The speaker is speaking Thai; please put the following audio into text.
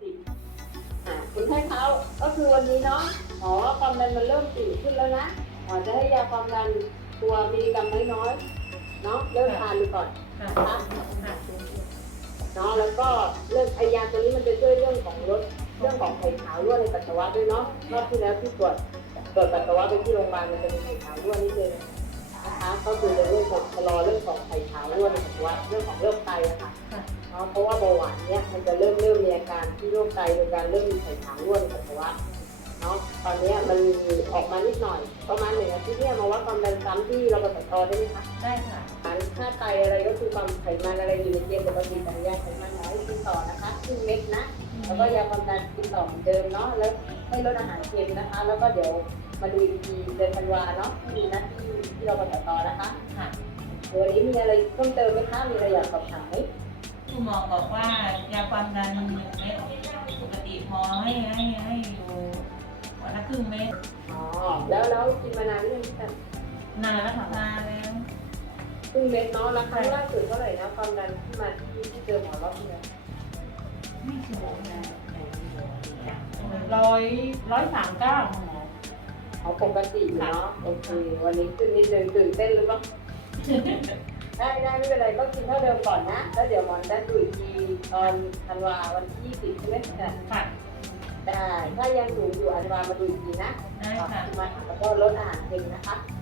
สิบอ่าคุณให้เขาก็คือวันนี้เนาะหมอว่าความดันมันเริ่มตื่นขึ้นแล้วนะหมอจะให้ยาความดันตัวมิลลิกรัมน้อยๆเนาะเริ่มทานดูก่อนค่ะนะคะค่ะเนาะแล้วก็เรื่องไอยาตัวนี้มันจะช่วยเรื่องของลดเรื่องของไข่ขาวรั่วในปัสสาวะด้วยเนาะรอบที่แล้วที่ตรวจตรวจปัสสาวะไปที่โรงพยาบาลมันจะมีไข่ขาวรั่วนิดนึงนะคะก็คือจะเรื่องของชะลอเรื่องของไข่ขาวรั่วในปัสสาวะเรื่องของโรคไตอะค่ะค่ะเนาะเพราะว่าเบาหวานเนี่ยมันจะเริ่มเริ่มมี อาการที่โรคไตโดยการเริ่มมีไข่ขาวรั่วในปัสสาวะเนาะตอนเนี้ยมันมีออกมานิดหน่อย ประมาณหนึ่งอาทิตย์เนี่ยมาวัดความดันซ้ำที่เราปตทได้ไหมคะได้ค่ะอาหารค่าไตอะไรก็คือความไขมันอะไรอยู่ในเกณฑ์ปกติแต่ยาไขมันน้อยกินต่อนะคะครึ่งเม็ดนะแล้วก็ยาความดันกินต่อเหมือนเดิมเนาะแล้วให้ลดอาหารเค็มนะคะ แล้วก็เดี๋ยวมาดูอีกทีเดือนธันวาเนาะที่มีนัดที่ที่เราปตทนะคะค่ะเดี๋ยววันนี้มีอะไรเพิ่มเติมไหมคะมีอะไรอยากสอบถามไหม คุณหมอบอกว่ายาความดันหนึ่งเม็ดปกติหมอให้ให้ให้อยู่วันละครึ่งเม็ดอ๋อ แล้วแล้วกินมานานหรือยังคะนานแล้วค่ะนานแล้วครึ่งเม็ดเนาะแล้วครั้งล่าสุดเท่าไหร่นะความดันที่มาที่ที่เจอหมอรอบที่แล้วไม่ถึงนะร้อยร้อยสามเก้าหมอเอาปกติเนาะโอเควันนี้ขึ้นนิดนึงตื่นเต้นหรือเปล่า ได้ได้ไม่เป็นไรก็กินเท่าเดิมก่อนนะ แล้วเดี๋ยวหมอนได้ดูอีกทีตอนธันวาวันที่20ใช่ไหมคะค่ะได้ถ้ายังสูงอยู่ธันวามาดูอีกทีนะได้ค่ะมาแล้วก็ลดอาหารเค็มนะคะค